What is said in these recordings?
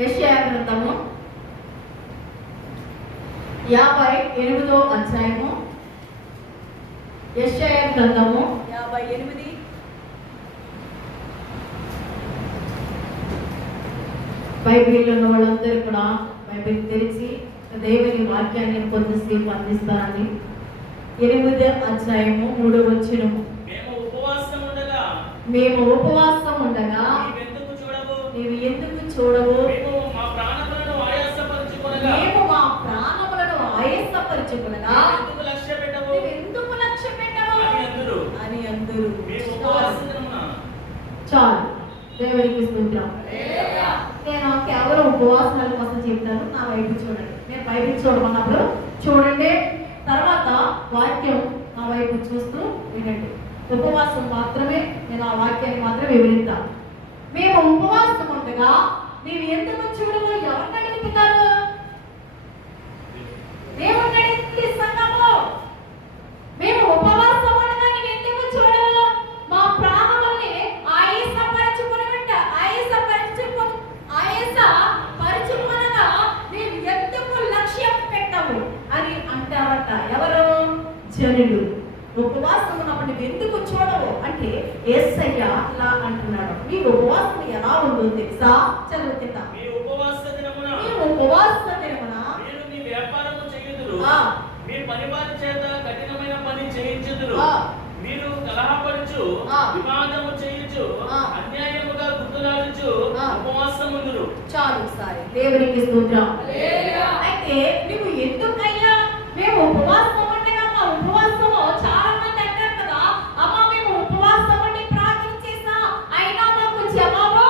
యెషయా గ్రంథము 58వ అధ్యాయము. యెషయా గ్రంథము 58. బైబిల్లో ఉన్న వాళ్ళందరూ కూడా బైబిల్ తెరిచి దేవుని వాక్యాన్ని కొద్దిసేపు అందిస్తారని. 8వ అధ్యాయము 3వ వచనము. మేము ఉపవాసం ఉండగా నీవు ఎందుకు చూడవు? మేము మా ప్రాణములను ఆయాసపరచుకొనగా నీవు ఎందుకు లక్ష్య పెట్టవు అని అందరూ. చాలు, దేవునికి స్తోత్రం. నేను కేవలం ఉపవాసాల కోసం చెప్తాను. నా వైపు చూడండి. నేను బైబిల్ చూడమన్నప్పుడు చూడండి, తర్వాత వాక్యం నా వైపు చూస్తూ వినండి. ఉపవాసం మాత్రమే, నేను ఆ వాక్యాన్ని మాత్రం వివరిస్తాను. మేము ఉపవాసం ఉండగా నీవు ఎందుకు చూడవు? ఎవరిని అడుగుతున్నారు? దేవుణ్ణి అడుగుతుంది సంఘము. మేము ఉపవాసం ఉండగా నీవు ఎందుకు చూడవు? మా ప్రాణముల్ని ఆయాసపరచుకొనగా నీవు ఎందుకు లక్ష్యం పెట్టవు అని అంటారట. ఎవరు? జనులు. ఉపవాసం ఉన్నప్పుడు నువ్వు ఎందుకు చూడవు అంటే యేసయ్య ఇలా అంటున్నాడు. నీ ఉపవాసం ఎలా ఉందో తెలుసా? చదువుతా. మీ ఉపవాస దినమున మీరు మీ వ్యాపారము చేయుదురు, మీ పనివారి చేత కఠినమైన పని చేయించుదురు, మీరు కలహపడుచు వివాదము చేయుచు అన్యాయముగా గుర్తులాడుచు ఉపవాసముందురు. చాలు సారి, దేవునికి స్తోత్రం. అయితే నువ్వు ఎందుకయ్యా మేము ఉపవాసం ఉండగా మా ఉపవాసము చాలా మంది అంటారు కదా, అమ్మ మేము ఉపవాసం ఉండి ప్రార్థన చేసా అయినా మాకు జవాబు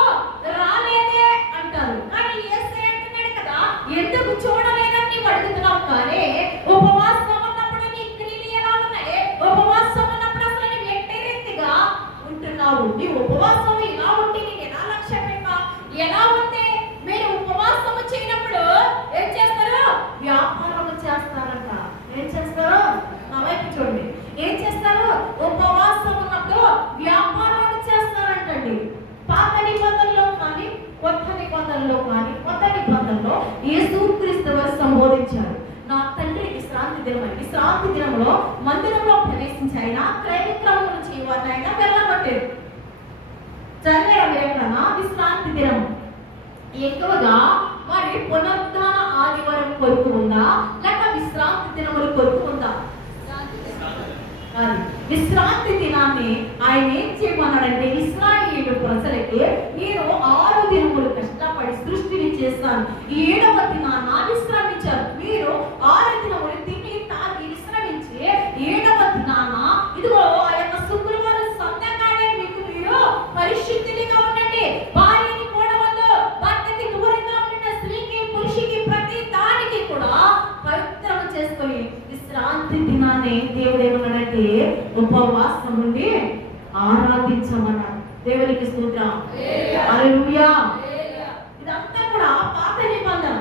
రాలేదే అంటారు. కానీ యేసయ్య అంటున్నాడు కదా, ఎందుకు చూడలేదని నీవు అడుగుతున్నావు. కానీ ఉపవాసం ఉన్నప్పుడు నీ క్రియలు ఎలా ఉన్నాయి? ఉపవాసం ఉన్నప్పుడు అసలు నీవు ఎట్టి రీతిగా ఉంటున్నావు? నీ ఉపవాసం ఎలా ఉంటే నేను ఎలా లక్ష్య పెట్టా? ఎలా ఉంటే మీరు ఉపవాసము చేయనప్పుడు ఏం చేస్తారు? వ్యాపారం చేస్తారంట. ఏం చేస్తారు? నా వైపు చూడండి. ఏం చేస్తారు? ఉపవాసం ఉన్నప్పుడు వ్యాపారాలు చేస్తారంటండి. పాత నిబంధనలో కానీ కొత్త నిబంధనలో కానీ, కొత్త నిబంధనలో యేసుక్రీస్తు వారు సంబోధించారు. నా తండ్రి విశ్రాంతి దినమని. విశ్రాంతి దినంలో మందిరంలో ప్రవేశించి ఆయన క్రయ విక్రయములు చేయవారిని ఆయన వెళ్ళగొట్టారు. చదివారా ఎక్కడన్నా? విశ్రాంతి దినం ఎక్కువగా మరి పునరుద్ధాన ఆదివారం కొరకు ఉందా లేక విశ్రాంతి దినముల కొరకు ఉందా? విశ్రాంతి దినాన్ని ఆయన ఏం చేయమన్నాడంటే, ఇశ్రాయేలు ప్రజలకి నేను 6 దినములు కష్టపడి సృష్టిని చేస్తాను, 7వ దినాన విశ్రమించారు. మీరు 6 దినములు తిని తాగి విశ్రమించి 7వ దినాన ఇదిగో ఆ యొక్క శుక్రవారం సంతకాలే మీకు మీరు పరిశుద్ధిగా ఉండండి. భార్యని కూడవద్దు, భర్తకి దూరంగా ఉండిన స్త్రీకి పురుషుకి ప్రతి దానికి కూడా పవిత్రం చేసుకొని విశ్రాంతి దినాన్ని దేవుడు ఏమన్నాడంటే ఉపవాసం ఉండి ఆరాధించమన్నాడు. దేవునికి స్తోత్రం. హల్లెలూయా. ఇదంతా కూడా పాత నిబంధన.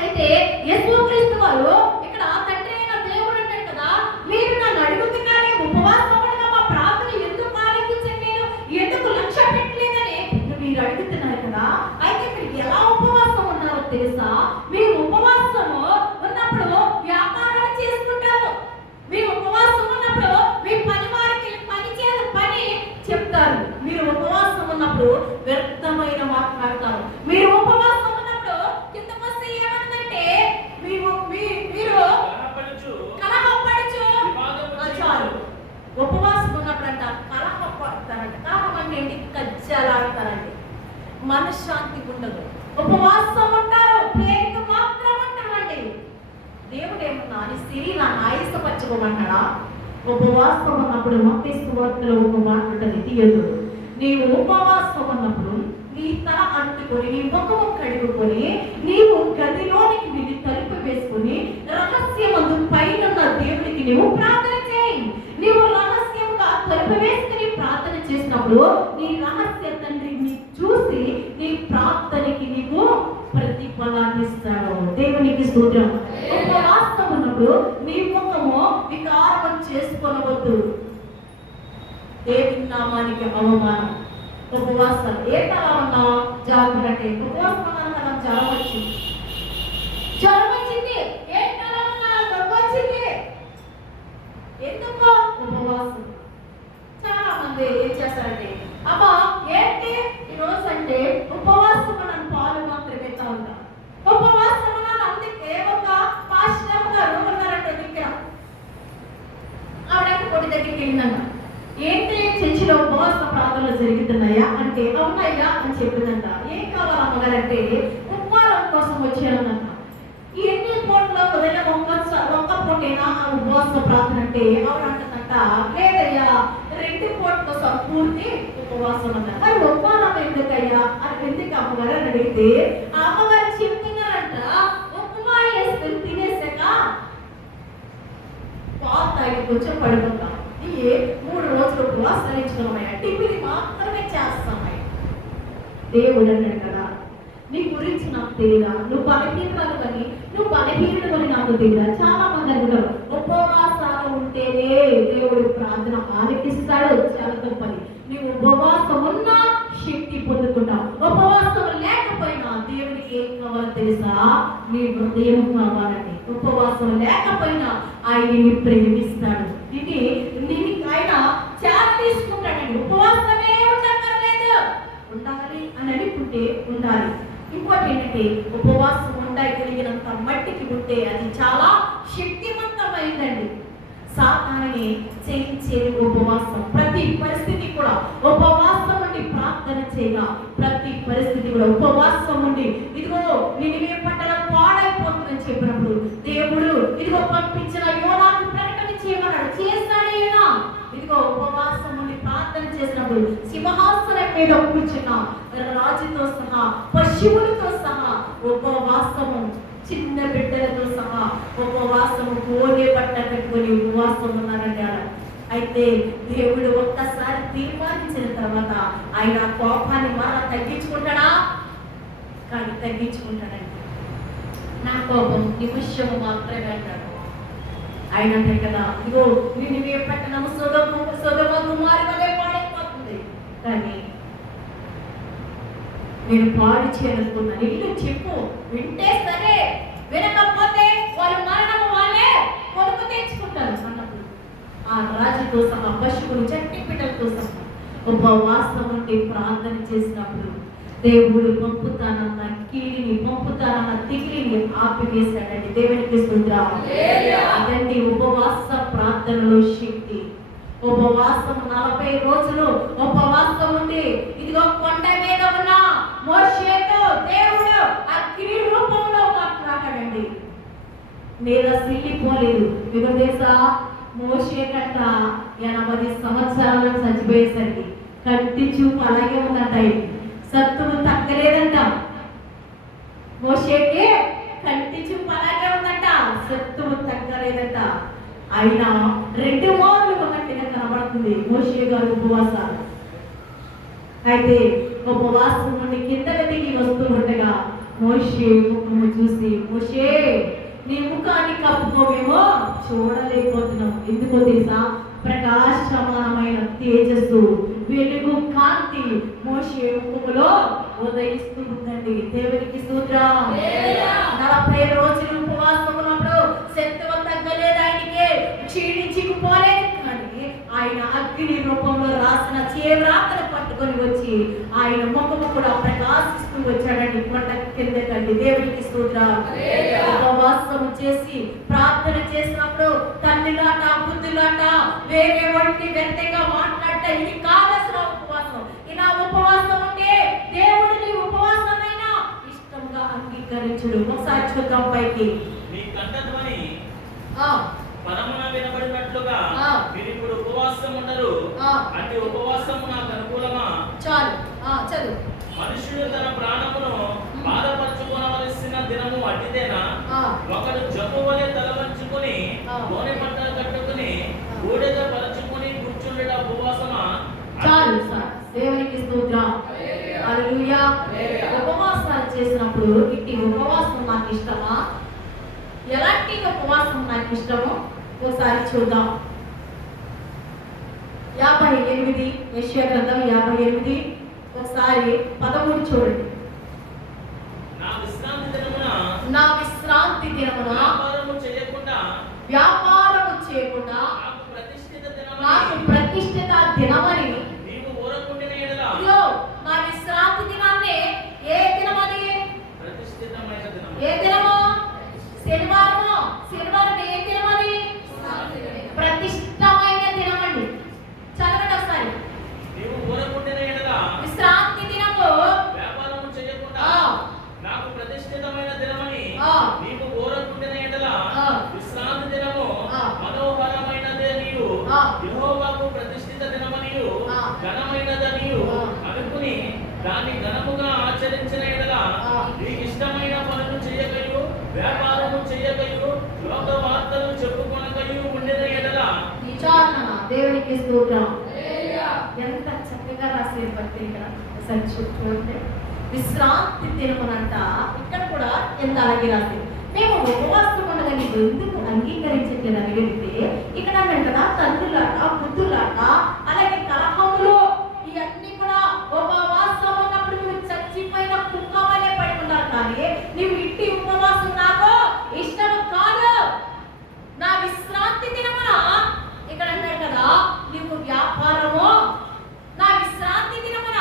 అయితే యేసుక్రీస్తు వారు ఇక్కడ తండ్రి అయిన దేవుడు అంటాడు కదా, మీరు నన్ను అడుగుతున్నారే ఉపవాసం ఉండగా మా ప్రార్థన ఎందుకు ఆలకించట్లేదు, ఎందుకు లక్ష్య పెట్టలేదని మీరు అడుగుతున్నారు కదా. అయితే మీరు ఎలా ఉపవాసం ఉన్నారో తెలుసా? మీరు ఉపవాసము ఉన్నప్పుడు వ్యాపారాలు చేసుకుంటారు. మీ ఉపవాసం ఉన్నప్పుడు మీ పని వారికి పని చెప్తారు. మీరు ఉపవాసం ఉన్నప్పుడు వ్యర్థమైన మాట్లాడతారు. మీరు ఉపవాసం ఉన్నప్పుడు కిందకు వస్తే ఏమంటే మీరు కలహపడుచు. చాలు, ఉపవాసం ఉన్నప్పుడు అంట కలహపడతారంట. కలహం అంటే ఏంటి? కజ్జాలాడతారండి. మనశ్శాంతి ఉండదు. ఉపవాసం ఉంటారు, పేరుకు మాత్రం ఉంటారండి. దేవుడు ఏమన్నా అని శరీరాన్ని ఆయాసపరచుకోమంటాడా? ఉపవాసం ఉన్నప్పుడు మత్తయి సువార్తలో ఒక మాట ఉంటుంది, తీయదు. నీవు ఉపవాసం ఉన్నప్పుడు నీ తల అంటుకొని నీ ముఖము కడుగుకొని నీవు గదిలోనికి వెళ్ళి తలుపు వేసుకొని రహస్యమందు పైన దేవుడికి నీవు ప్రార్థన చేయి. నీవు రహస్యంగా తలుపు వేసుకుని ప్రార్థన చేసినప్పుడు నీ రహస్య తండ్రిని చూసి నీ ప్రార్థనకి నీవు ప్రతిఫలాన్ని ఇస్తాడు. దేవునికి స్తోత్రం. ఉపవాసం ఉన్నప్పుడు నీ ముఖము వికారం చేసుకొనవద్దు. దేవుని నామానికి అవమానం. ఉపవాసం ఏ తల ఉన్నా జాగ్రత్త. ఉపవాసం జ్వరం వచ్చింది. జ్వరం వచ్చింది, ఏంటలా ఉన్నా దగ్గు వచ్చింది. ఎందుకు? ఉపవాసం. చాలా మంది ఏం చేస్తారంటే, అమ్మా ఏంటి ఈరోజు అంటే ఉపవాసం నన్ను పాలు మాత్రమే తాగుతాం, ఉపవాసం నన్ను. అందుకే ఒక పాస్టర్ గారు ఉన్నారంటే దగ్గర, ఆవిడ కొడి దగ్గరికి వెళ్ళిందంట. ఏంటి చర్చిలో ఉపవాస ప్రార్థనలు జరుగుతున్నాయా అంటే అవునయ్యా అని చెప్పిందంట. ఏం కావాలి అమ్మగారంటే ఉప్మానం కోసం వచ్చానంట. ఎన్ని పూటలో ఉదయం ఒక్క పూటేనా ఆ ఉపవాస ప్రార్థన అంటే ఆవిడ అంటుందంట, లేదయ్యా 2 పూటల సంపూర్తి ఉపవాసం అన్నారు. మరి ఉప్మానం ఎందుకయ్యా అని ఎందుకు అమ్మగారు అని అడిగితే ఆ అమ్మగారు చెప్తున్నారంట, ఉప్మా వేసుకుని తినేసాక పాలు తాగి కొంచెం పడిపోతాం, ఈ 3 రోజులు ఉపవాసాలు ఇచ్చుకున్నామయ్యా, టిఫిన్ మాత్రమే చేస్తామయ్యా. దేవుడు అన్నాడు కదా, నీ గురించి నాకు తెలియదా, నువ్వు బలహీనుడు కానీ నువ్వు బలహీనుడు అని నాకు తెలియదా. చాలా మంది అంటారు ఉపవాసాలు ఉంటేనే దేవుడు ప్రార్థన ఆలకిస్తాడు. చాలా గొప్పది. నీవు ఉపవాసం ఉన్నా శక్తి పొందుకుంటావు. ఉపవాసం లేకపోయినా దేవుడికి ఏం కావాలో తెలుసా? నీ హృదయం కావాలండి. ఉపవాసం లేకపోయినా ఆయన్ని ప్రేమిస్తాడు. ఇది ఆయన చాలా తీసుకుంటాడండి. ఉపవాసమే ఉండక్కర్లేదు, ఉండాలి అని అనుకుంటే ఉండాలి. ఇంకోటి ఏంటంటే ఉపవాసం ఉండగలిగినంత మట్టికి ఉంటే అది చాలా శక్తివంతమైందండి. సాతానుని జయించే ఉపవాసం. ప్రతి పరిస్థితి కూడా ఉపవాసం ఉండి ప్రార్థన చేయగా, ప్రతి పరిస్థితి కూడా ఉపవాసం ఉండి ఇదిగో నినివే పట్టణం పాడైపోతుందని చెప్పినప్పుడు దేవుడు ఇదిగో పంపించిన యోనాను ప్రకటన చేయమన్నాడు. చేస్తాడేనా? ఇదిగో ఉపవాసం ఉండి ప్రార్థన చేసినప్పుడు సింహాసనం మీద కూర్చున్న రాజుతో సహా, పశువులతో సహా ఉపవాసము, చిన్న బిడ్డలతో సహా ఉపవాసము, గోనె బట్ట కట్టుకొని ఉపవాసం ఉన్నారండి. అయితే దేవుడు ఒక్కసారి తీర్మానించిన తర్వాత ఆయన కోపాన్ని మరలా తగ్గించుకుంటాడా? కానీ తగ్గించుకుంటాడండి. నా కోపం నిమిషము మాత్రమే అంటాడు ఆయన. అంటే కదా ఇదిగో నినివే పట్టణము సొదొమ కుమారి వలె పాడైపోతుంది, కానీ నేను పాడు చేయాలనుకున్నాను. ఇల్లు చెప్పు, వింటే సరే, వినకపోతే వాళ్ళు మరణము వాళ్ళే కొడుకు తెచ్చుకుంటారు అన్నప్పుడు ఆ రాజుతో సహా, పశువులు, చట్టి పిట్టలతో సహా ఉపవాసం ఉండి ప్రార్థన చేసినప్పుడు దేవుడు పంపుతానన్న కీడిని, పంపుతానన్న తిగిలిని ఆపివేశాడండి. దేవునికి స్తోత్రం. అదండి ఉపవాస ప్రార్థనలో శక్తి. ఉపవాసం 40 రోజులు ఉపవాసం ఉండి ఇదిగో కొండ మీద ఉన్న మోషేతో దేవుడు అగ్ని రూపంలో మాట్లాడాడండి. నేను సిల్లిపోలేదు. మీకు తెలుసా, మోషే కంట 80 సంవత్సరాలు చచ్చిపోయేసరికి కంటి చూపు అలాగే ఉందంట. సత్తువు తగ్గలేదంట. మోషేకి కంటి చూపు అలాగే ఉందంట, సత్తువు తగ్గలేదంట. ఆయన 2 మార్లు ఉన్నట్టుగా కనబడుతుంది మోషే గారు ఉపవాసాలు. అయితే ఉపవాసం నుండి కిందకి దిగి వస్తూ ఉండగా మోషే ముఖము చూసి, మోషే నీ ముఖాన్ని కప్పుకోమేమో చూడలేకపోతున్నాం. ఎందుకో తెలుసా? ప్రకాశమానమైన తేజస్సు, వెలుగు, కాంతి మోషే ముఖములో ఉదయిస్తూ ఉందండి. దేవునికి స్తోత్రం. 40 రోజులు ఉపవాసం ఉన్నప్పుడు శక్తివం తగ్గలేదు, ఆయనకి క్షీణించిపోలేదు. కానీ ఆయన అగ్ని రూపంలో రాసిన చేవ్రాతను పట్టుకొని వచ్చి ఆయన ముఖము కూడా ప్రకాశిస్తూ వచ్చాడండి కొండ కిందకండి. దేవునికి స్తోత్రం. ఉపవాసం చేసి ప్రార్థన చేసినప్పుడు తల్లిలాట, బుద్ధిలాట, వేరే వాటిని వ్యక్తిగా మాట్లాడట ఇది కావలసిన ఉపవాసం. ఇలా ఉపవాసం ఉంటే దేవుడిని ఉపవాసమైనా ఇష్టంగా అంగీకరించుడు. ఒకసారి చూద్దాం పైకి. మీ కంఠధ్వని పరమున వినబడినట్లుగా మీరు ఇప్పుడు ఉపవాసం ఉండరు అంటే ఉపవాసము నాకు అనుకూలమా? చాలు చదువు. మనుషుడు తన ప్రాణమును బాధపరచుకోవలసిన దినము అట్టిదేనా? ఒకడు జబ్బు వలె తల వంచుకొని గోనె పట్టలు కట్టుకుని బూడిద పరచుకొని కూర్చుండట ఉపవాసమా? చాలు సార్. దేవునికి స్తోత్రం. హల్లెలూయా. ఉపవాసాలు చేసినప్పుడు ఇట్టి ఉపవాసం నాకు ఇష్టమా? ఎలాంటి ఉపవాసం నాకు ఇష్టమో ఒకసారి చూద్దాం. 58 యెషయా గ్రంథం 58 ఒకసారి 13 చూడండి. నా దేవునికి స్తోత్రం. ఎంత చక్కగా రాసేది బట్టి ఇక్కడ అసలు చూడండి, విశ్రాంతి దినమునంట. ఇక్కడ కూడా ఎంత అలాగే రాసింది. మేము ఉపవాసం ఉండదని ఎందుకు అంగీకరించట్లేదు అని అడిగితే ఇక్కడ అన్నాడు కదా, తండ్రులాట బుద్ధులాట అలాగే కలహములు ఇవన్నీ కూడా ఉపవాసం ఉన్నప్పుడు నువ్వు చచ్చిపోయిన కుక్కమనే పడి ఉన్నారు. కానీ నువ్వు ఇంటి ఉపవాసం నాకు ఇష్టము కాదు. నా విశ్రాంతి దినమున ఇక్కడ అన్నాడు కదా, నీకు వ్యాపారము. నా విశ్రాంతి దినమున,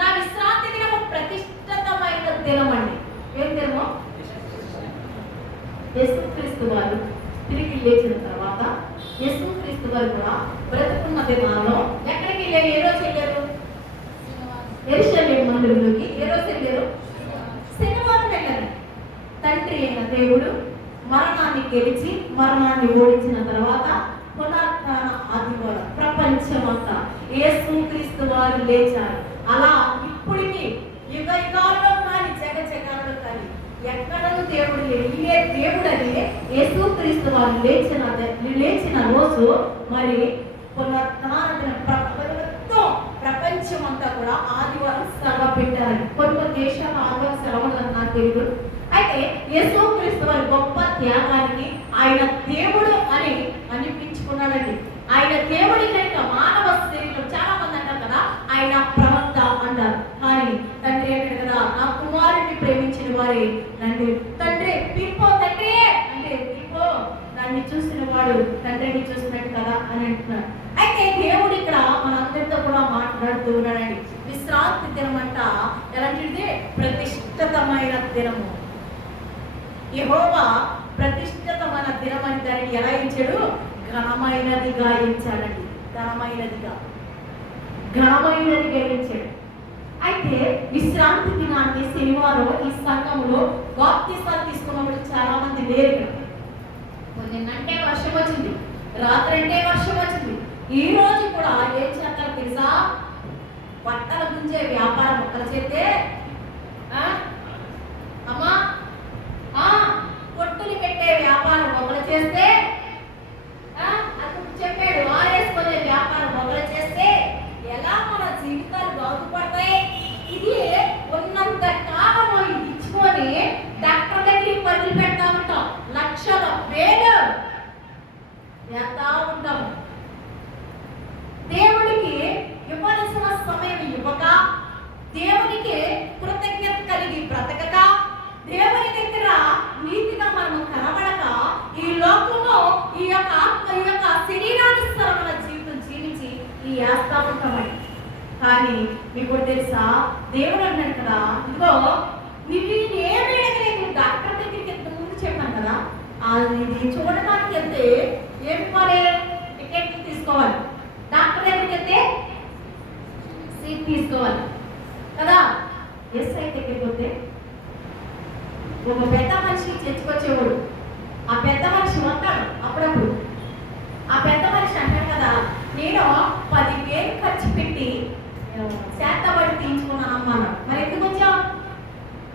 నా విశ్రాంతి దినము ప్రతిష్ఠితమైన దినం అండి. ఏం దినము? యేసుక్రీస్తు వారు తిరిగి లేచిన తర్వాత యేసుక్రీస్తు వారు కూడా బ్రతుకున్న దినాల్లో ఎక్కడికి వెళ్ళారు? ఏ రోజు వెళ్ళారు? యెరూషలేము మందిరంలోకి. ఏ రోజు వెళ్ళారు? శనివారం వెళ్ళారు. తండ్రి అయిన దేవుడు మరణాన్ని గెలిచి మరణాన్ని ఓడించిన తర్వాత పునరుత్థాన ఆదివారం ప్రపంచమంతా యేసుక్రీస్తు వారు లేచారు. అలా ఇప్పటికి యుగ యుగాల్లో కానీ జగజగాల్లో కానీ ఎక్కడను దేవుడు లేడే దేవుడు అని యేసుక్రీస్తు వారు లేచిన రోజు మరి పునరుత్థాన ప్రపంచం అంతా కూడా ఆదివారం సెలవు పెట్టారు. కొన్ని దేశాలు ఆదివారం సెలవులు నాకు తెలియదు. అయితే యేసుక్రీస్తు వారి గొప్ప త్యాగానికి ఆయన దేవుడు అని అనిపించుకున్నాడండి. ఆయన దేవుడి కనుక మానవ శరీరం చాలా మంది అంటారు కదా, ఆయన ప్రవక్త అంటారు. కానీ తండ్రి అంటాడు కదా, నా కుమారుడిని ప్రేమించిన వారి తండ్రి తండ్రి పిప్పో తండ్రి అంటే పిప్పో దాన్ని చూసిన వాడు తండ్రిని చూసినట్టు కదా అని అంటున్నాడు. అయితే దేవుడు ఇక్కడ మనందరితో కూడా మాట్లాడుతూ ఉన్నాడండి. విశ్రాంతి దినం అంట ఎలాంటిది? ప్రతిష్ఠితమైన దినము. యెహోవా ప్రతిష్ఠితమైన దినం అని దాన్ని ఎలా ఇచ్చాడు? ఘనమైనదిగా ఇచ్చాడండి. ఘనమైనదిగా ఇచ్చాడు. అయితే విశ్రాంతి దినాన్ని శనివారం ఈ సంఘంలో బాప్తిసాలు తీసుకున్నప్పుడు చాలా మంది లేరు. నిన్నంటే వర్షం వచ్చింది, రాత్రి అంటే వర్షం వచ్చింది. ఈ రోజు కూడా ఏం చేస్తారు తెలుసా? బట్టలు గుంజే వ్యాపారం ఒకరు చేస్తే అమ్మా కొట్టులు పెట్టే వ్యాపారం ఒకరు చేస్తే చెప్పాడు వారేసుకునే వ్యాపారం ఒకరు చేస్తే ఎలా మన జీవితాలు బాగుపడతాయి? ఇది ఉన్నంత కాలము ఇది ఇచ్చుకొని డాక్టర్ దగ్గరికి వదిలి పెడతా ఉంటాం. లక్షల వేలు వేస్తా ఉంటాము. దేవుడికి ఇవ్వవలసిన సమయం ఇవ్వక, దేవునికి కృతజ్ఞత కలిగి బ్రతకక, దేవుని దగ్గర నీతిగా మనం కనబడక ఈ లోకంలో ఈ యొక్క శరీరానుసరమైన జీవితం జీవించి ఈ వేస్తా ఉంటామని. కానీ మీకు తెలుసా, దేవుడు అన్నాడు కదా, ఇదిగో నువ్వు ఏమి అడగలేదు. డాక్టర్ దగ్గరికి ఎంత ముందు చెప్పాను కదా, ఇది చూడడానికి వెళ్తే ఏం కావాలి? టికెట్ తీసుకోవాలి. డాక్టర్ దగ్గరికి వెళ్తే సీట్ తీసుకోవాలి కదా. ఎస్ఐ దగ్గరికి పోతే ఒక పెద్ద మనిషి చర్చకొచ్చేవాడు. ఆ పెద్ద మనిషి వస్తాడు అప్పుడప్పుడు. ఆ పెద్ద మనిషి అంటాడు కదా, నేను 10,000 ఖర్చు పెట్టి శాతబడి తీయించుకున్నాను అన్నాడు. మరి ఎందుకు వచ్చావు?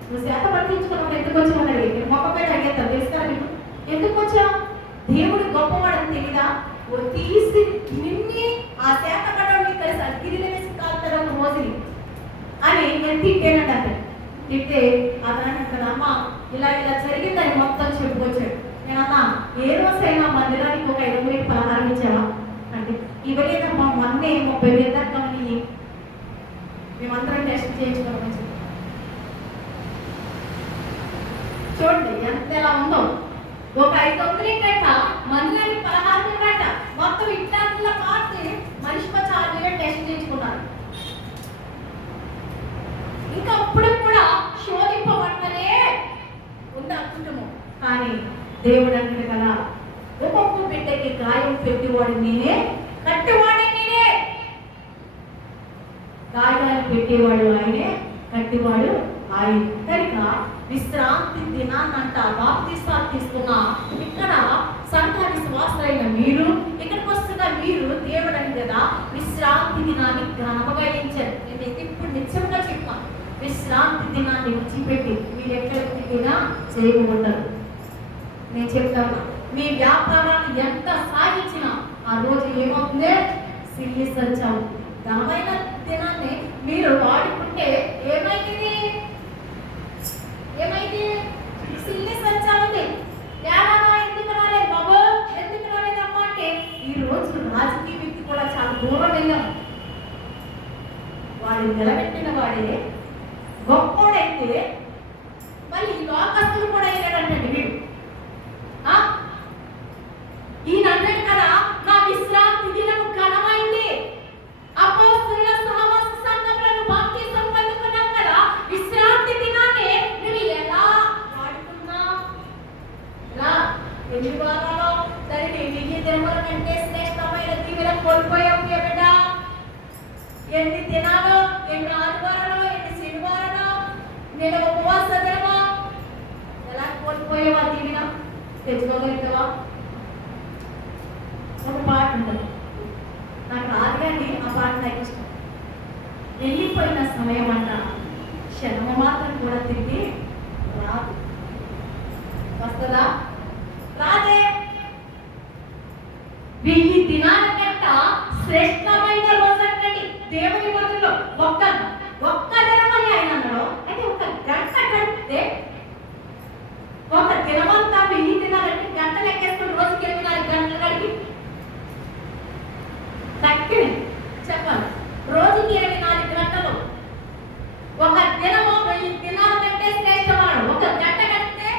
నువ్వు శాతబడి తీయించుకున్నావు ఎందుకు వచ్చావు అని అడిగి మొక్క పెట్టి అడిగేస్తాను తెలుసురా నీకు. ఎందుకు వచ్చావు? దేవుడు గొప్పవాడని తెలీదా? తీసి నిన్ని ఆ శాతబడి కలిసి గిరిని వేసి కాలుతాడు ఒక రోజుని అని నేను తిట్టేనండి. అతను తిట్టే అతను అంటాడు, అమ్మ ఇలా జరిగిందని మొత్తం చెప్పుకొచ్చాడు. నేనమ్మా ఏ రోజైనా మందిరానికి ఒక 5 పలహారం ఇచ్చావా అంటే ఇవ్వలేదమ్మా, మొన్నే 30,000 దాకా మేమందరం టెస్ట్ చేయించుకోవాలని చెప్పి. చూడండి ఎంత ఎలా ఉందో. ఒక 500 గంట మందిరానికి పలహారం ఇవ్వట మొత్తం ఇట్లా మార్చి మనిషి 6,000 టెస్ట్ చేయించుకున్నారు. ఇంకా అప్పుడు కూడా శోధింపబట్టలే ఉంది ఆ కుటుంబం. కానీ దేవుడు అన్నాడు కదా, ఒక్కొక్క బిడ్డకి గాయం పెట్టేవాడు నేనే, కట్టివాడు నేనే. గాయాలు పెట్టేవాడు ఆయనే, కట్టివాడు ఆయన. కనుక విశ్రాంతి దినాన్నంట బాప్తిసాలు తీసుకున్న ఇక్కడ సంఘ విశ్వాసులైన మీరు, ఇక్కడికి వస్తున్న మీరు దేవుడు అని కదా విశ్రాంతి దినాన్ని ఘనముగా ఇచ్చారు. నేను ఇప్పుడు నిత్యంగా చెప్పాను, విశ్రాంతి దినాన్ని విడిచిపెట్టి మీరు ఎక్కడికి తిరిగినా చేయకూడదు. నేను చెప్తాను, మీ వ్యాపారాన్ని ఎంత సాగించినా ఆ రోజు ఏమవుతుంది? సిల్లి సంచం ఘనమైన దినాన్ని మీరు వాడుకుంటే ఏమైంది? సిల్లి సంచం ఉంది. ఏమన్నా ఎందుకు రాలేదు బాబు, ఎందుకు రాలేదమ్మా అంటే ఈ రోజు రాజకీయ వ్యక్తి కూడా చాలా దూరం వెళ్ళాం. వాడు నిలబెట్టిన వాడే గొప్పోడైతే మళ్ళీ లోకస్తులు కూడా వెళ్ళాడంటండి వీడు. ఈయన అన్నాడు కదా, నా విశ్రాంతి దినము ఘనమైంది. అపోస్తలుల సహవాస సంఘములను బాప్తిసం పొందుకున్నాం కదా, విశ్రాంతి దినాన్ని నువ్వు ఎలా వాడుకున్నావు? ఎన్ని వారాలు సరే వెయ్యి దినముల కంటే శ్రేష్టమైన దీవెన కోల్పోయావు బిడ్డ. ఎన్ని దినాలు, ఎన్ని ఆదివారాలు, ఎన్ని శనివారాలు, నేను ఉపవాస దినమా ఎలా కోల్పోయావా? దీవెన తెచ్చుకోగలుగుతావా? ఒక పాట ఉంటుంది, నాకు రాదు కానీ ఆ పాట నాకు ఇష్టం. వెళ్ళిపోయిన సమయం అంట క్షణము మాత్రం కూడా తిరిగి రాదు. వస్తుందా? రాదే. 1000 దినాల కంట శ్రేష్టమైన రోజు అంటండి దేవుని మొదలు. ఒక్క దినమని ఆయన అన్నాడు. అయితే ఒక గంట గడిపితే ఒక దినమంతా 1000 దినాలంటే గంట లెక్కేసుకుని రోజుకి 24 గంటలు గడిపి తక్కిన చెప్పాలి. రోజుకి 24 గంటలు. ఒక దినము 1000 దినాల కంటే శ్రేష్టమన్నాడు. ఒక గంట గడిపితే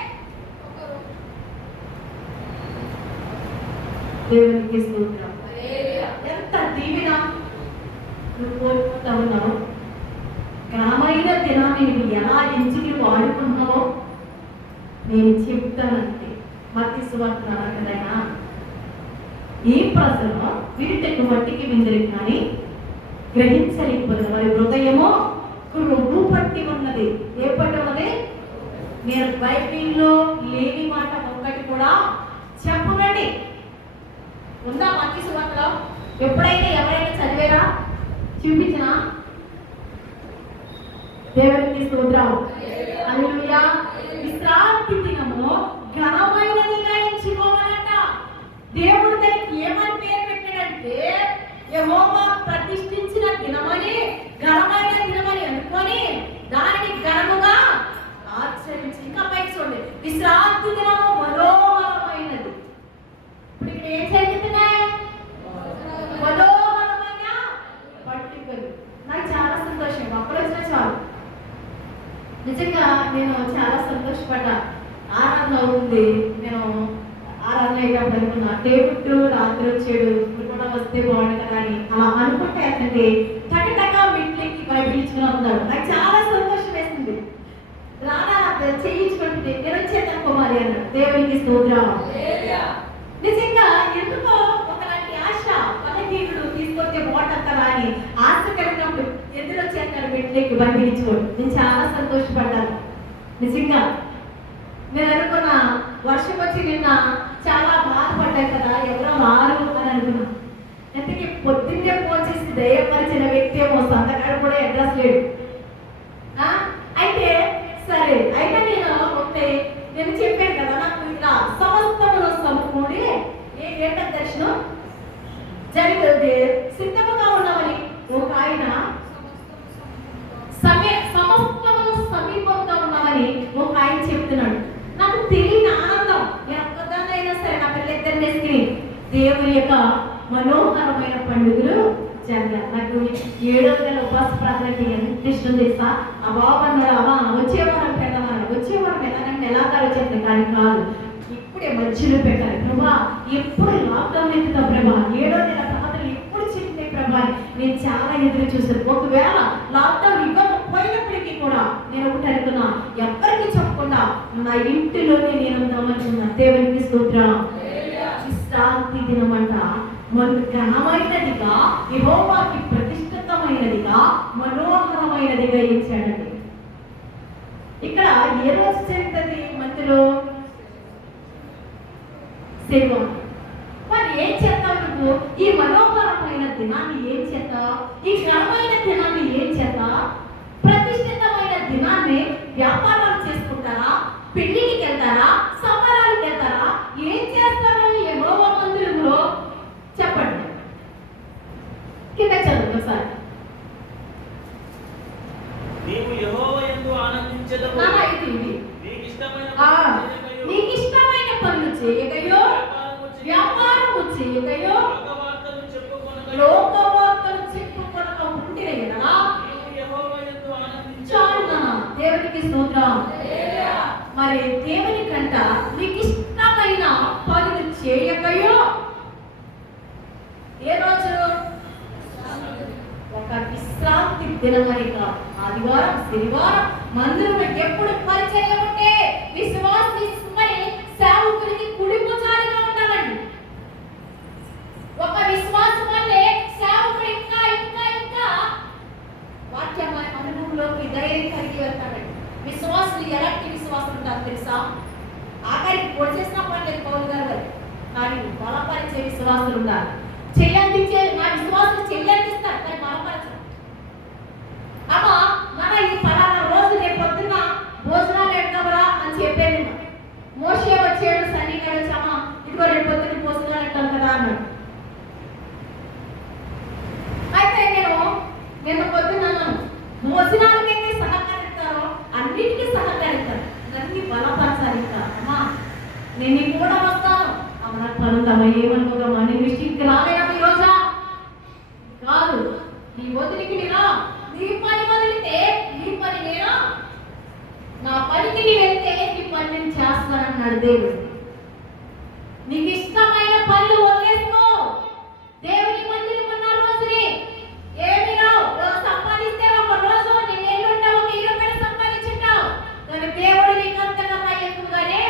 దేవునికి స్తోత్రం. ఎంత దీవెన నువ్వు కోల్పోతా ఉన్నావు. ఘనమైన దినాన్ని నువ్వు ఎలా ఎంచుకుని వాడుకున్నావో నేను చెప్తానంటే. మత్తయి సువార్త కదైనా ఈ ప్రజలు వీటికి మట్టికి విందిరి కానీ గ్రహించలేకపోతే వారి హృదయమో రొమ్ము పట్టి ఉన్నది. ఏ పట్టి ఉన్నది? నేను బైబిల్లో లేని మాట ఒక్కటి కూడా చెప్పనండి. ఉందా మత్తయి సువార్తలో? ఎప్పుడైనా ఎవరైనా చదివేరా? చూపించినా? దేవునికి స్తోత్రం. హల్లెలూయా. విశ్రాంతి దినము ఘనమైనదిగా ఎంచుకోవాలంట. దేవుడు దానికి ఏమని పేరు పెట్టాడంటే యెహోవా ప్రతిష్ఠించిన దినమని, ఘనమైన దినమని అనుకొని దానిని ఘనముగా ఆచరించి. ఇంకా పైకి చూడండి, విశ్రాంతి దినము మనోహరమైనది. ఇప్పుడు ఇక్కడ ఏం జరుగుతున్నాయి? మనోహరమైన పట్టికలు. నాకు చాలా సంతోషం. అప్పుడు వచ్చిన చాలు. నిజంగా నేను చాలా సంతోషపడ్డా. ఆరాధన అవుతుంది. నేను ఆరాధన అయ్యేటప్పుడు అనుకున్నా దేవుడు రాత్రి వచ్చాడు, ఇప్పుడు కూడా వస్తే బాగుంది కదా అని అలా అనుకుంటే ఏంటంటే టకటగా వీటికి బయటించుకుని ఉన్నాడు. నాకు చాలా సంతోషం వేసింది. రానా చేయించుకుంటుంది, నేను వచ్చేదనుకోవాలి అన్నాడు. దేవునికి స్తోత్రం. నిజంగా ఎందుకో ఒకలాంటి ఆశ, పదవీరుడు తీసుకొచ్చే బాగుంటుందా అని ఆశ కలిగినప్పుడు ఎదురొచ్చేస్తాడు వీటికి బయటించుకోండి. నేను చాలా సంతోషపడ్డాను. నిజంగా నేను అనుకున్నా వర్షం వచ్చి నిన్న చాలా బాధపడ్డాను కదా, ఎవరో రారు అని అనుకున్నా. ఎందుకు పొద్దున్నే ఫోన్ చేసి దయపరిచిన వ్యక్తి ఏమో సంతకాడ కూడా అడ్రస్ లేడు. అయితే సరే, అయితే నేను చెప్పాను కదా, నాకు ఇలా సమస్తములో సమకూడి ఏంట దర్శనం జరిగితే సిద్ధముగా ఉన్నామని ఒక ఆయన సమస్తములు సమీపంగా ఉన్నామని ఒక ఆయన చెప్తున్నాడు. నాకు తెలియని ఆనందం. నేను ఒక్కదాన్నైనా సరే నా పిల్లలిద్దరిని వేసుకుని దేవుని యొక్క మనోహరమైన పండుగలు జరిగారు. నాకు 7వ నెల ఉపవాస ప్రార్థనకి ఎంత ఇష్టం చేస్తా. ఆ బాబు అన్నాడు, అమ్మా వచ్చేవారం పెడదామన్నాడు. వచ్చేవారం ఎలాగంటే ఎలాగాలో చెప్పిన కానీ కాదు, ఇప్పుడే మధ్యలో పెట్టాలి ప్రభా. ఎప్పుడు లాక్డౌన్ అవుతుందా ప్రభా? 7వ నెల ప్రార్థనలు ఎప్పుడు చెప్తే ప్రభా? నేను చాలా ఎదురు చూసాను. ఒకవేళ లాక్డౌన్ ఇవ్వకపోయినప్పటికీ కూడా నేను ఒకటి అనుకున్నా, ఎవరికి చెప్పకుండా నా ఇంటిలోనే నేను ఉందామనుకున్నా. దేవునికి స్తోత్రం. విశ్రాంతి దినమంట ఘనమైనదిగా, యెహోవాకి ప్రతిష్ఠితమైనదిగా, మనోహరమైనదిగా ఇచ్చాడండి. ఇక్కడ ఏ రోజు చెప్తుంది మధ్యలో? శనివారం. మరి ఏం చేస్తావు నువ్వు? ఈ మనోహరమైన దినాన్ని ఏం చేస్తావు? ఈ ఘనమైన దినాన్ని ఏం చేస్తావు? ప్రతిష్ఠితమైన దినాన్ని వ్యాపారాలు చేసుకుంటారా? పెళ్లికి వెళ్తారా? సంబరాలకు వెళ్తారా? ఏం చేస్తారు యెహోవా మందిరంలో? చెప్పండి. చేయకయో లోకవార్తలు చెప్పుకొనకయో లోకవార్తలు చెప్పుకొనక ఉంటే కదా నీవు యెహోవా యందు ఆనందించు. చాలునా దేవునికి స్తోత్రం. మరి దేవుని కంట నీకు ఇష్టమైన పనులు చేయకయో ఏ రోజు ఒక విశ్రాంతి దినమనిక ఆదివారం శనివారం మందిరంలో ఎప్పుడు పరిచర్య ఉంటే విశ్వాసి మరి సేవకునికి కుడిపుచారిగా ఉండాలండి. ఒక విశ్వాసం వల్లే సేవకుడు ఇంకా ఇంకా ఇంకా వాక్య అనుభవంలోకి ధైర్యం కలిగి వెళ్తాడండి. విశ్వాసులు ఎలాంటి విశ్వాసులు ఉంటారు తెలుసా? ఆఖరికి పొడిచేసిన పర్లేదు పౌలు గారు, కానీ బలపరిచే విశ్వాసులు ఉండాలి. చెయ్యందించే నా విశ్వాసులు చెయ్యందిస్తారు కానీ బలపరచరు. అమ్మా మన ఈ పలానా రోజు రేపు పొద్దున్న భోజనాలు ఎడతావరా అని చెప్పేది. మోషే వచ్చాడు, సన్నిగాడు వచ్చామా ఇదిగో రేపు పొద్దున్న భోజనాలు ఎట్టాలి కదా అన్నాడు. అయితే నేను నిన్న పొద్దున్న అన్నాను, భోజనాలకైతే సహకరిస్తారో అన్నిటికీ సహకరిస్తారు, అన్ని బలపరచాలి. అమ్మా నేను కూడా వస్తాను అమ్మ పనుందమ్మా ఏమనుకోగా నీ విషయంకి రాలేదా ఈ రోజా కాదు, నీ వదిలికి నేనా నీ పని వదిలితే నీ పని నేనా, నా పనికి నీ వెళ్తే నీ పని నేను చేస్తానన్నాడు దేవుడు. నీకు ఇష్టమైన పనులు వదిలేసుకో. దేవుని మందిరం ఉన్న రోజుని ఏమి రావు సంపాదిస్తే ఒక రోజు నేను ఎల్లుంటావు 1000 రూపాయలు సంపాదించుంటావు, కానీ దేవుడు నీకు అంతకన్నా ఎక్కువగానే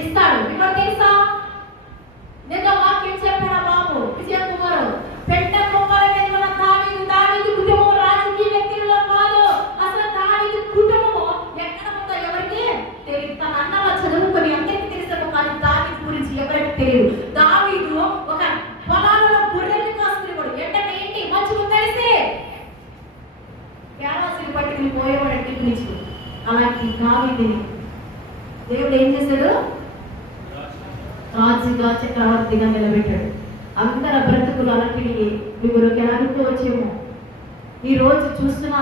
ఇస్తాడు. మీకు తెలుసా నిన్న వాక్యం చెప్పిన బాబు విజయ కుమారు పెట్ట కుమార మీద ఉన్న దావీదు కుటుంబం రాజకీయ వ్యక్తుల్లో కాదు, అసలు దావీదు కుటుంబం ఎక్కడ ఉందో ఎవరికి తెలియదు. తన అన్నల చదువుకొని అందరికీ తెలుసు, కానీ దావీదు గురించి ఎవరికి తెలియదు. దావీదు ఒక పొలాలలో గొర్రెలు కాసుకునేవాడు, ఎండకి ఏంటి మంచిగా తెలిసి గ్యారాసులు పట్టుకుని పోయేవాడు టిఫినిచ్చు. అలాంటి దావీదుని దేవుడు ఏం చేశాడు? రాజుగా చక్రవర్తిగా నిలబెట్టాడు. అందరి బ్రతుకులు అలాంటివి మీకు అనుకోవచ్చేమో. ఈ రోజు చూస్తున్నా,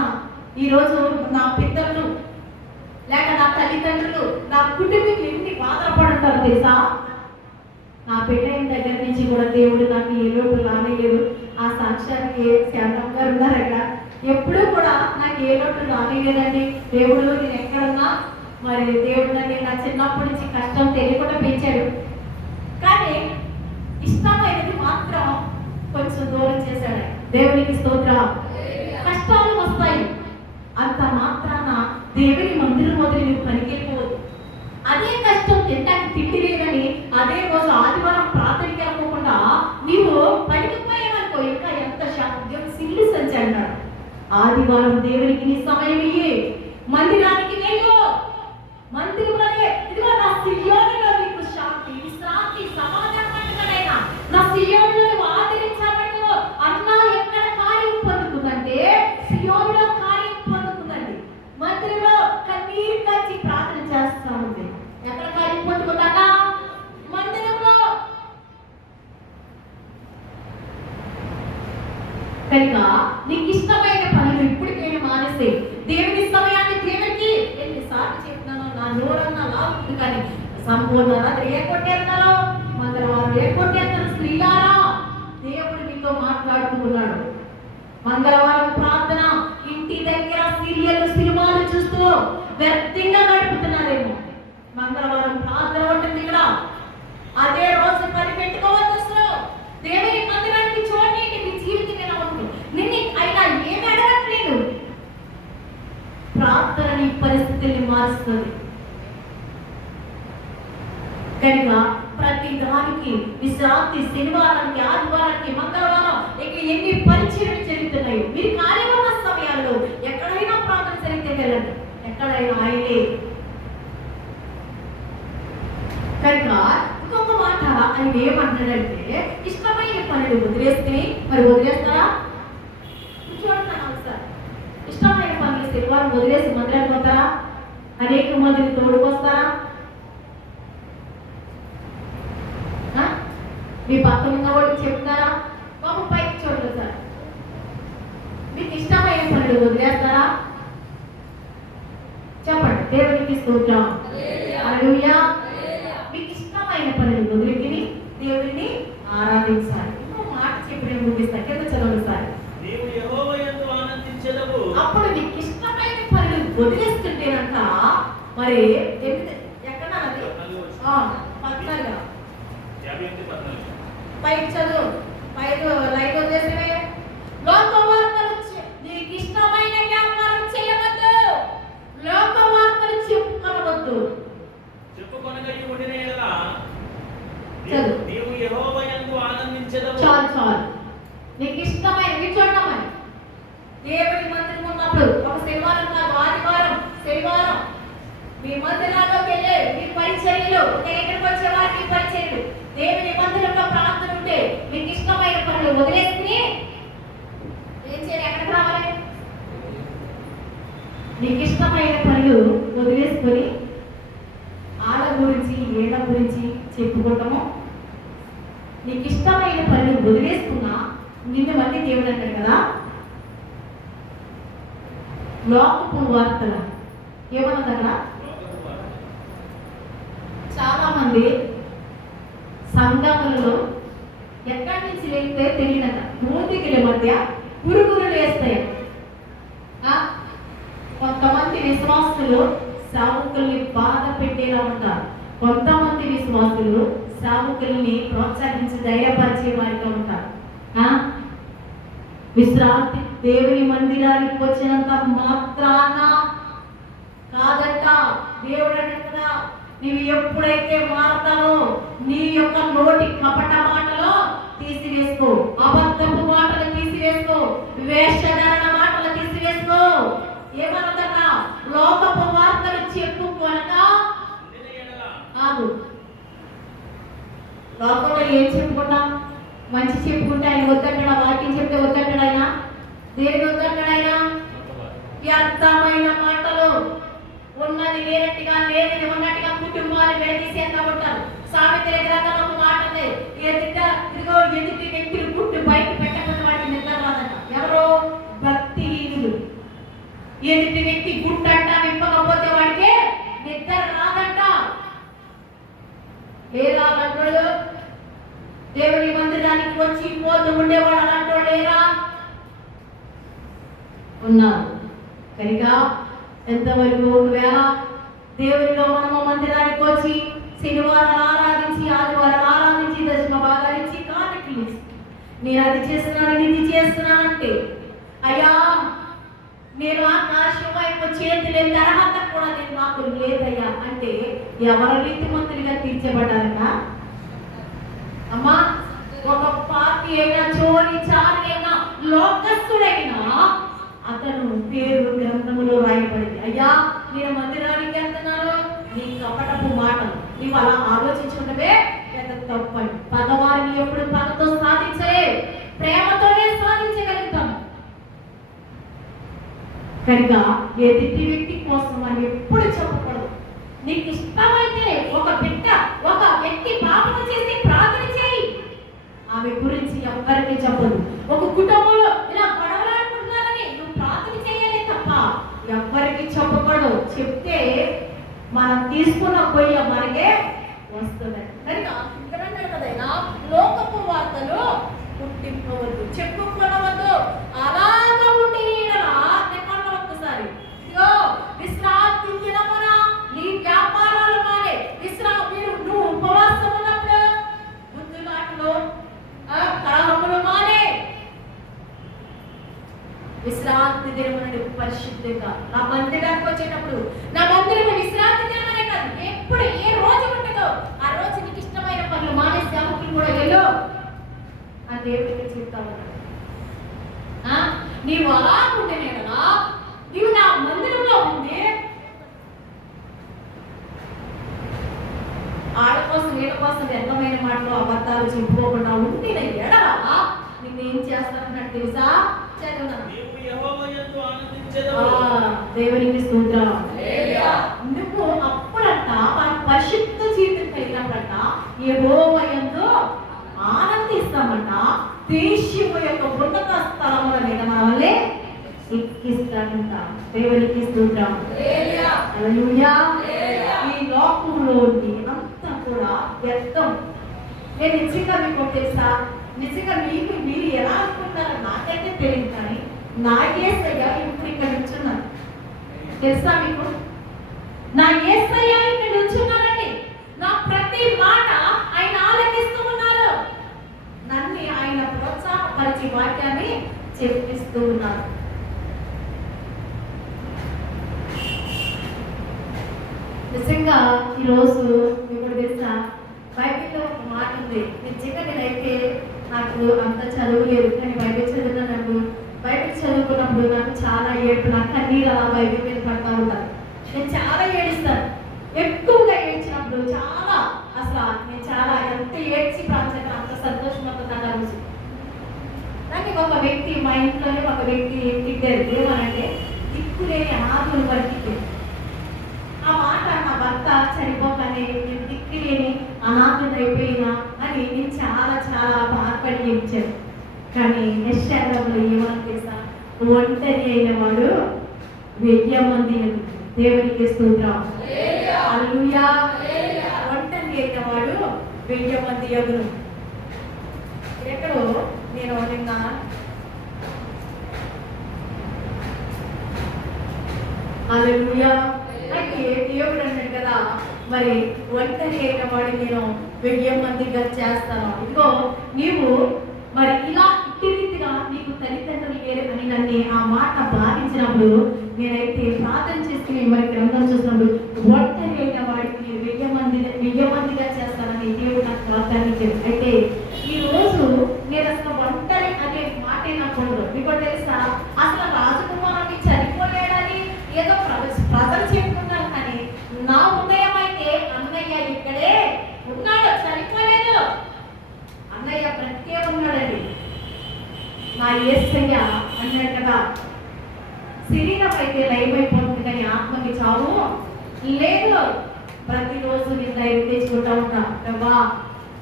ఈ రోజు నా పిల్లలు లేక నా తల్లిదండ్రులు నా కుటుంబీకులు ఎన్ని బాధపడుంటారు తెలుసా? నా పెళ్ళైన దగ్గర నుంచి కూడా దేవుడు నాకు ఏ లోటు రానేలేదు. ఆ సాక్ష్యానికి శాంతం గారు ఉన్నారు అక్కడ, ఎప్పుడూ కూడా నాకు ఏ లోటు రానేలేదండి. దేవుడు నేను ఎక్కడున్నా మరి దేవుడు నన్ను నా చిన్నప్పటి నుంచి కష్టం తెలియకుండా పెంచాడు, కానీ ఇష్టమైనది మాత్రం కొంచెం దూరం చేశాడు. దేవునికి స్తోత్రం. కష్టాలు వస్తాయి, అంత మాత్రాన దేవుని మందిరం వదిలి నువ్వు పనికెళ్ళిపోవద్దు. అదే కష్టం తింటానికి తిండి లేదని అదే రోజు ఆదివారం ప్రార్థనకి వెళ్ళకుండా నీవు పనికిపోయావనుకో ఇంకా ఎంత శాంతం సిల్లు సంచి అన్నాడు. ఆదివారం దేవునికి నీ సమయం ఇయ్యి, మందిరానికి వెళ్ళు. మందిరంలోనే ఇదిగో నా సియోనులో నీకు శాంతి విశ్రాంతి సమాధానం అంటున్నాడైనా. నా సియోనులో నువ్వు ఆదరించబడు అన్నా ఎక్కడ కార్యం పొందుతుందంటే సియోనులో కార్యం పొందుతుందండి. మందిరంలో కన్నీరు కాచి ప్రార్థన చేస్తా ఉంది, ఎక్కడ కార్యం పొందుకుంటానా? మందిరంలో. కనుక నీకు ఇష్టమైన పనులు ఇప్పటికైనా మానేసే. దేవుని సమయాన్ని దేవునికి ఎన్నిసార్లు చెప్తున్నాను, నా నోరన్నా లాగుతుంది కానీ సంపూర్ణ రాత్రి ఏ కొట్టేస్తారో మంగళవారం ఏ కొట్టేస్తారు స్త్రీలారా, దేవుడు నీతో మాట్లాడుతూ ఉన్నాడు. మంగళవారం ప్రార్థన ఇంటి దగ్గర సీరియల్ సినిమాలు చూస్తూ వ్యర్థంగా గడుపుతున్నారేమో. మంగళవారం ప్రార్థన ఉంటుంది ఇక్కడ, అదే రోజు పని పెట్టుకోవద్దు. అసలు దేవుని మందిరానికి చూడండి, నీ జీవితం ఎలా ఉంటుంది. నిన్ను అయినా ఏమి అడగట్లేదు, ప్రార్థన నీ పరిస్థితిని మారుస్తుంది. కనుక ప్రతి దానికి విశ్రాంతి, శనివారానికి ఆదివారానికి మంగళవారం ఇక ఎన్ని పరిచయలు జరుగుతున్నాయి. మీరు ఖాళీగా ఉన్న సమయాల్లో ఎక్కడైనా ప్రార్థన జరిగితే వెళ్ళండి, ఎక్కడైనా ఆయనే. కనుక ఇంకొక మాట ఆయన ఏమంటాడంటే ఇష్టమైన పనులు వదిలేస్తే మరి వదిలేస్తారా? చూడండి ఒకసారి, ఇష్టమైన పనులు శనివారం వదిలేసి మందిరానికి పోతారా? అనేక మందిని తోడుకొస్తారా? మీ పక్కన ఉన్న వాళ్ళకి చెప్తారా? బాబు పైకి చూడండి సార్, మీకు ఇష్టమైన పనులు వదిలేస్తారా? చెప్పండి. దేవునికి స్తోత్రం. హల్లెలూయా. మీకు ఇష్టమైన పనులు వదిలికి దేవుడిని ఆరాధించాలి. మరి ఎక్కడ అది 14 పైకి చదువు, పైకి లైట్ వచ్చేసినవి. లోకవార్తలు నీకు ఇష్టమైన వ్యాపారం చేయవద్దు, లోకవార్తలు చెప్పుకోవద్దు. నీవు యెహోవా యందు ఆనందించెదవు. చాలు నీకు ఇష్టమైనవి చూడమని. దేవుని మందిరం ఉన్నప్పుడు ఒక శనివారం కాదు, శనివారం మీ మందిరాల్లోకి వెళ్ళే మీ పరిచర్యలు, ఎక్కడికి వచ్చే వారికి పరిచర్యలు, దేవుని మందిరంలో ప్రార్థన ఉంటే మీకు ఇష్టమైన పనులు వదిలేసుకుని ఏం చేయాలి? ఎక్కడికి రావాలి? నీకు ఇష్టమైన పనులు వదిలేసుకొని ఆడ గురించి ఏడ గురించి చెప్పుకోవటము. నీకు ఇష్టమైన పనులు వదిలేసుకున్నా నిన్ను మళ్ళీ దేవుడు అంటాడు కదా, లోకపు వార్తలు ఏమన్నది అక్కడ. చాలా మంది సంఘములలో ఎక్కడి నుంచి లేస్తే తెలియనట మూతికిల మధ్య పురుగులు వేస్తాయి. కొంతమంది విశ్వాసులు సేవకుల్ని బాధ పెట్టేలా ఉంటారు, కొంతమంది విశ్వాసులు సేవకుల్ని ప్రోత్సహించి ధైర్యపరిచే వారిగా ఉంటారు. విశ్రాంతి దేవుని మందిరానికి వచ్చినంత మాత్రాన కాదట. దేవుడు అంటే కదా, నీవు ఎప్పుడైతే మారతావో నీ యొక్క నోటి కపట మాటలు తీసివేసుకో, అబద్ధపు మాటలు తీసివేసుకో, వేషధారణ మాటలు తీసివేసుకో. ఏమన్నదట? లోకపు వార్తలు చెప్పుకోనక కాదు. లోకంలో ఏం చెప్పుకుంటా? మంచి చెప్పుకుంటే ఆయన వద్దంటాడా? వాక్యం చెప్తే వద్దంటాడు ఆయన? దేని వద్దంటాడు ఆయన? వ్యర్థమైన మాటలు, ఉన్నది లేనట్టుగా లేనిది ఉన్నట్టుగా కుటుంబాలు విడదీసేంత ఉంటారు. సావిత్రి గ్రంథంలో ఒక మాట ఉంది, ఎదుటి వ్యక్తులు పుట్టి బయట పెట్టకపోతే వాడికి నిద్ర రాదట. ఎవరో భక్తిహీనులు. ఎదుటి వ్యక్తి గుట్టంట విప్పకపోతే వాడికి నిద్ర రాదంట. లేదా అలాంటి దేవుని మందిరానికి వచ్చి పోతూ ఉండేవాడు అలాంటి లేరా? ఉన్నారు. కనుక ఎంతవరకు ఒకవేళ దేవునిలో మనము మందిరానికి వచ్చి శనివారం ఆరాధించి ఆదివారం ఆరాధించి దశమ భాగాలు ఇచ్చి కానుకలు నేను అది చేస్తున్నాను ఇది చేస్తున్నానంటే, అయ్యా నేను ఆకాశం వైపు చేతులు అర్హత కూడా నేను నాకు లేదయ్యా అంటే ఎవరు నీతిమంతులుగా తీర్చబడ్డారట? అమ్మా, ఒక పార్టీ అయినా చోరీ చారి అయినా లోకస్తుడైనా అతను పేరు గ్రంథములో రాయబడింది. అయ్యా నేను మందిరానికి వెళ్తున్నాను, నీ కపటపు మాటలు నీవు అలా ఆలోచించుకుంటే పెద్ద తప్పని. పగవారిని ఎప్పుడు పగతో సాధించలే, ప్రేమతోనే సాధించగలుగుతాం. కనుక ఎదుటి వ్యక్తి కోసం అని ఎప్పుడు చెప్పకూడదు. నీకు ఇష్టమైతే ఒక వ్యక్తి పాపం చేసి ప్రార్థన చేయి, ఆమె గురించి ఎవరికి చెప్పదు. ఒక కుటుంబంలో ఇలా గొడవలాడుకుంటున్నారని నువ్వు ప్రార్థన చేయాలి తప్ప ఎవరికి చెప్పకూడదు. చెప్తే మనం తీసుకున్న పొయ్య మనకే వస్తుంది. కనుక ఇక్కడ అంటారు కదా, లోకపు వార్తలు పుట్టింపవద్దు, చెప్పుకోవద్దు. అలాగా ఉండి ఒక్కసారి ఇదిగో విశ్రాంతి దినమున నీ వ్యాపారాలు మానే నువ్వు ఉపవాసం ఉన్నప్పుడు గుద్దులాటలు కలహములు మానే విశ్రాంతి దినమున పరిశుద్ధంగా నా మందిరానికి వచ్చేటప్పుడు నా మందిరం విశ్రాంతి దినమనే కాదు, ఎప్పుడు ఏ రోజు ఉంటుందో ఆ రోజు నీకు ఇష్టమైన పనులు మానే సేవకులు కూడా వెళ్ళు ఆ దేవుడికి చెప్తా ఉన్నాడు. నీవు అలా ఉంటేనే కదా నీవు నా మందిరంలో ఉంటే ఆడ కోసం వీళ్ళ కోసం వ్యర్థమైన మాటలు అబద్ధాలు చెప్పుకోకుండా ఉంటే ఎడలా నిన్నేం చేస్తానన్నట్టు తెలుసా? దేవునికి స్తోత్రం. నువ్వు అప్పుడంట మన పరిశుద్ధ జీవితం కలిగినప్పుడంట యెహోవా యందు ఆనందిస్తామంట. దేశము యొక్క ఉన్నత స్థలముల మీద మనల్ని ఎక్కిస్తాడంట. దేవునికి స్తోత్రం. హల్లెలూయా. ఈ లోకంలోని అంతా కూడా వ్యర్థం. నేను నిజంగా మీకు తెలుసా, నిజంగా మీరు ఎలా అనుకుంటారో నాకైతే తెలియదు, కానీ నాకేసయ్యా ఇప్పుడు ఇక్కడ నిల్చున్నాను తెలుసా మీకు. నా యేసయ్య ఇక్కడ నిల్చున్నారని, నా ప్రతి మాట ఆయన ఆలకిస్తూ ఉన్నారు. నన్ను ఆయన ప్రోత్సాహపరిచి వాక్యాన్ని చెప్పిస్తూ ఉన్నారు. నిజంగా ఈరోజు మీకు తెలుసా, బైబిల్లో ఒక మాట ఉంది. నిజంగా నేనైతే నాకు అంత చదువు లేదు, కానీ బైబిల్ చదివినప్పుడు, బైబిల్ చదువుకున్నప్పుడు నాకు చాలా ఏడుపు, నాకు కన్నీరు అలా బైబిల్ మీద పడతా ఉంటాను. నేను చాలా ఏడుస్తాను. ఎక్కువగా ఏడ్చినప్పుడు చాలా అసలు నేను చాలా ఎంత ఏడ్చి ప్రాంతంగా అంత సంతోషం అవుతుంది. రోజు నాకు ఒక వ్యక్తి, మా ఇంట్లోనే ఒక వ్యక్తి తిట్టారు. ఏమనంటే దిక్కులేని అనాథులు వరకు. ఆ మాట నా భర్త చనిపోగానే నేను దిక్కులేని అనాథులు అయిపోయినా అని నేను చాలా చాలా బాధపడి ఇచ్చాను. కానీ యెషయాలో ఏమని తెలుసా, ఒంటరి అయిన వాడు 1000 మంది. దేవునికి స్తోత్రం, హల్లెలూయా. ఒంటరి అయిన వాడు 1000 మంది ఎదురు. ఎక్కడో నేను నిన్న హల్లెలూయా, అయితే దేవుడు అన్నాడు కదా, మరి ఒంటరి అయిన వాడు నేను 1000 మందిగా చేస్తాను. ఇదిగో నీవు మరి ఇలా ఇట్టి రీతిగా నీకు తల్లిదండ్రులు లేరు అని నన్ను ఆ మాట బాధించినప్పుడు నేనైతే ప్రార్థన చేసి మరి గ్రంథం చూసినప్పుడు ఒంటరి అయిన వాడికి నేను 1000 మందిగా చేస్తానని దేవుడు నాకు ప్రార్థించాడు. అయితే ఈ రోజు నేను అసలు ఒంటరి అనే మాటే నాకు ఉండదు. మీకు తెలుసా, అసలు రాజకుమారుని చనిపోలేడని ఏదో ప్రజలు చెప్పుకున్నాను, కానీ నా ఉదయం అయితే అన్నయ్య ఇక్కడే ఉన్నాడు, చనిపోలేదు. అన్నయ్య బ్రతికే ఉన్నాడండి. నా యేసయ్య అన్నాడు కదా, శరీరం అయితే లైవైపోతుంది కానీ ఆత్మకి చావు లేదు. ప్రతిరోజు నేను ధైర్యం తెచ్చుకుంటా ఉంటా, ప్రభా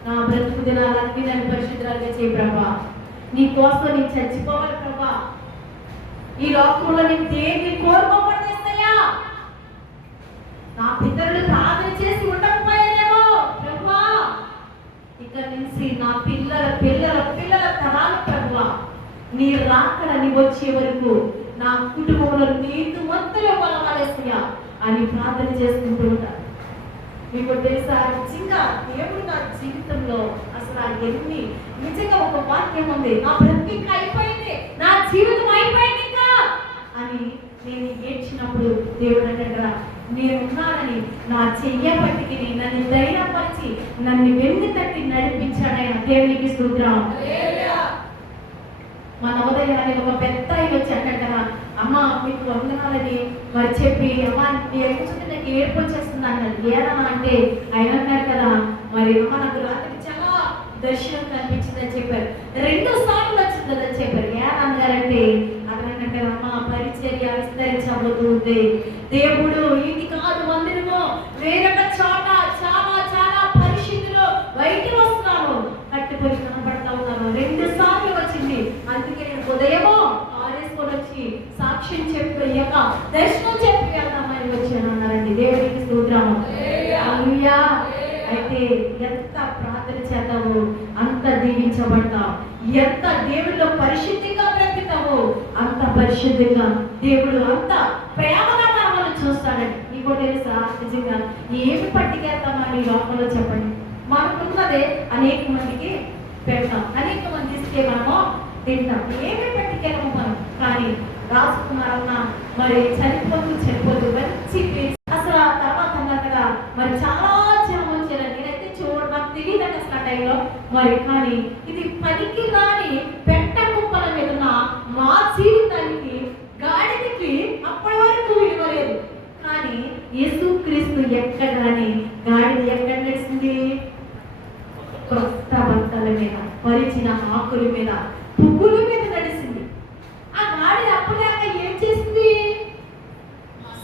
నా బ్రతుకు దినాలన్నీ నన్ను పరిశుద్ధంగా చేయి ప్రభా, నీ కోసం నేను చచ్చిపోవాలి ప్రభా, ఈ లోకంలో నేను దేన్ని కోరుకోబడేస్తాయా, నా పితరులు ప్రార్థన చేసి ఉండకపోయారేమో ప్రభా, ఇక్కడ నుంచి నా పిల్లల పిల్లల పిల్లల తరాలు ప్రభా, నీ రాకడ నీ వచ్చే వరకు నా కుటుంబంలో నీకు మొత్తం పొలవాలేసయ్యా అని ప్రార్థన చేసుకుంటూ ఉంటాను. మీకు తెలుసా, నిజంగా దేవుడు నా జీవితంలో అసలు ఎన్ని నిజంగా ఒక వాక్యం ఉంది, నా బ్రతికి అయిపోయింది, నా జీవితం అయిపోయింది ఇంకా అని నేను ఏడ్చినప్పుడు దేవుడు అంటారా, నేనున్నానని నా చెయ్యబట్టికి నన్ను ధైర్యపరిచి నన్ను వెన్ను తట్టి నడిపించాడు ఆయన. దేవునికి స్తోత్రం. మన ఉదయాన్ని ఒక పెద్ద ఆయన వచ్చి అంటాడు కదా, అమ్మ మీకు వందనాలని మరి చెప్పి, అమ్మ చూస్తే నాకు ఏడుపు వచ్చేస్తుంది అన్నాడు. ఏనా అంటే ఆయన అన్నారు కదా, మరి అమ్మ నాకు రాత్రి చాలా దర్శనం కనిపించిందని చెప్పారు. 2 సార్లు వచ్చిందని చెప్పారు. ఏనా అన్నారంటే అతనంటే, అమ్మ పరిచర్య విస్తరించబోతుంది, దేవుడు ఇది కాదు మందిరము, వేరొక చోట చాలా చాలా పరిశుద్ధులు బయటికి వస్తున్నాను, కట్టుకొని కనపడతా ఉన్నాను. 2 సార్లు వచ్చింది. అందుకే నేను ఉదయమో ఆరేసుకొని వచ్చి సాక్ష్యం చెప్పి దర్శనం చెప్పి వెళ్దామని వచ్చాను అన్నారండి. దేవుడికి స్తోత్రం, హల్లెలూయా. అయితే ఎంత ప్రార్థన చేద్దాము అంత దీవించబడతాం, ఎంత దేవుడిలో పరిశుద్ధిగా బ్రతుకుతావో అంత పరిశుద్ధిగా దేవుడు అంత ప్రేమగా మనల్ని చూస్తాడండి. నీకు తెలుసా, నిజంగా ఏమి పట్టుకెళ్తామని లోకంలో చెప్పండి, మనకున్నదే అనేక మందికి పెడతాం, అనేక మంది ఇస్తే మనము తింటాం, ఏమి పట్టుకెళ్ళము మనం. కానీ రాసుకున్నారన్న మరి చనిపోతూ మంచి అసలు ఆ తర్వాత అన్నట్టుగా మరి చాలా జనం వచ్చారు. నేనైతే నాకు తెలియదండి అసలు ఆ టైంలో మరి, కానీ ఇది పనికి రాని పెట్ట కుప్పల మీద మా జీవితానికి గాడిదకి అప్పటి వరకు విలువలేదు. కానీ యేసుక్రీస్తు ఎక్కడ రాని గాడిద ఎక్కడ నడిచింది, క్రొత్త బట్టల మీద, పరిచిన ఆకుల మీద, పువ్వుల మీద నడిచింది. ఆ గాడిద అప్పటిదాకా ఏం చేసింది,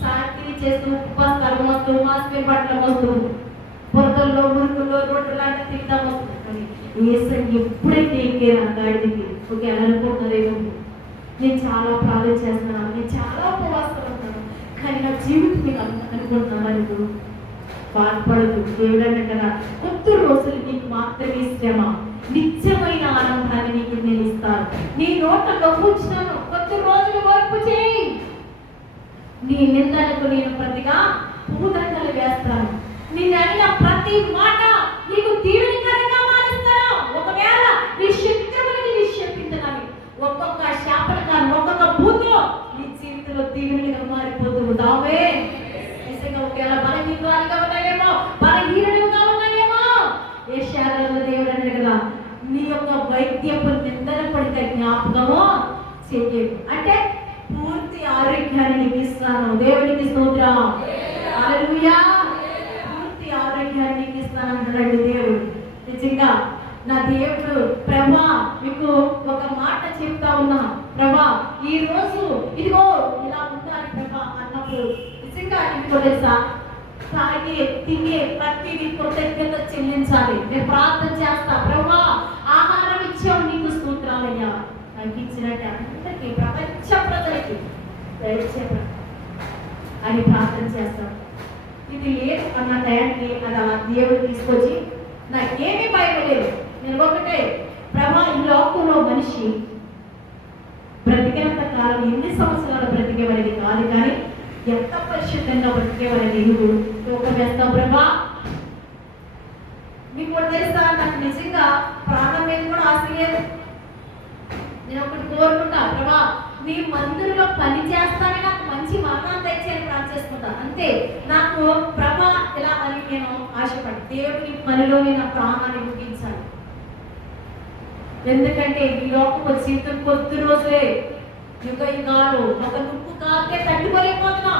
సాకిరి చేస్తూ ఉపవాసాలు మోస్తూ మాస్పేర్ బట్టలు మోస్తూ పొరతల్లో మురుకుల్లో రోడ్డు లాంటి తింటాం వస్తుంది. కానీ యేసయ్య ఎప్పుడైతే ఎక్కారు ఆ గాడిదకి, ఓకే అని అనుకుంటున్నారేమో, నేను చాలా ప్రార్థన చేస్తున్నాను, నేను చాలా ఉపవాసాలు ఉన్నాను, కానీ నా జీవితం మీకు అనుకుంటున్నాను, బాధపడదు. దేవుడు అంటే కదా, 30 రోజులు నీకు మాత్రమే శ్రమ, నిత్యమైన ఆనందాన్ని నీకు నేను ఇస్తాను, నీ నోట్లో కూర్చున్నాను, 30 రోజులు వర్క్ చేయి, నీ నిందలకు నేను ప్రతిగా భూదండలు వేస్తాను. నిన్ను అడిగిన ప్రతి మాట నీకు దీవెనకరంగా మారుస్తాను. ఒకవేళ నీ శత్రువులని నీ శపించగాని ఒక్కొక్క శాపనకాన్ని ఒక్కొక్క భూతిలో నీ జీవితంలో దీవెనగా మారిపోతూ ఉంటావే. నిజంగా ఒకవేళ బలహీనులుగా ఉన్నాయేమో, బలహీనులుగా ఉన్నాయేమో, యెషయాలో దేవుడు అన్నాడు కదా, నీ యొక్క వైద్యపు నిందన పడితే జ్ఞాపకము చెయ్యదు. అంటే పూర్తి ఆరోగ్యాన్ని నీకు ఇస్తాను. దేవునికి స్తోత్రం. హల్లెలూయా. పూర్తి ఆరోగ్యాన్ని నీకు ఇస్తాను అంటున్నాడు దేవుడు. నిజంగా నా దేవుడు ప్రభా మీకు ఒక మాట చెప్తా ఉన్నా, ప్రభా ఈ రోజు ఇదిగో ఇలా ఉండాలి ప్రభా అన్నప్పుడు నిజంగా నీకు తెలుసా, తాగే తినే ప్రతిదీ కృతజ్ఞత చెల్లించాలి. నేను ప్రార్థన చేస్తా, ప్రభా ఆహారం ఇచ్చావు నీకు స్తోత్రాలయ్యా, నాకు ఇచ్చినట్టు అందరికీ ప్రపంచ ప్రజలకి దయచేయండి అని ప్రార్థన చేస్తాం. ఇది లేదు అన్న టయానికి అది ఆ దేవుడు తీసుకొచ్చి నాకేమీ భయం లేదు. నేను ఒకటే, ప్రభా ఈ లోకంలో మనిషి బ్రతికినంత కాలం ఎన్ని సంవత్సరాలు బ్రతికేవాడిని కాదు, కానీ ఎంత పరిశుద్ధంగా బ్రతికేవాడిని నువ్వు లోకం వేస్తావు ప్రభా. మీకు కూడా తెలుసా, నాకు నిజంగా ప్రాణం మీద కూడా ఆశ లేదు. నేను ఒకటి కోరుకుంటా, ప్రభా మీ మందిరంలో పని చేస్తానే నాకు మంచి మరణాన్ని తెచ్చేది ప్రార్థిస్తుంటా. అంతే, నాకు ప్రభా ఇలా అని నేను ఆశపడి దేవుని పనిలోని నా ప్రాణాన్ని ముగించాలి. ఎందుకంటే ఈ లోకం జీవితం కొద్ది రోజులే, యుగ యుగాలు. ఒక నుప్పు కాకే తట్టుకోలేకపోతున్నా.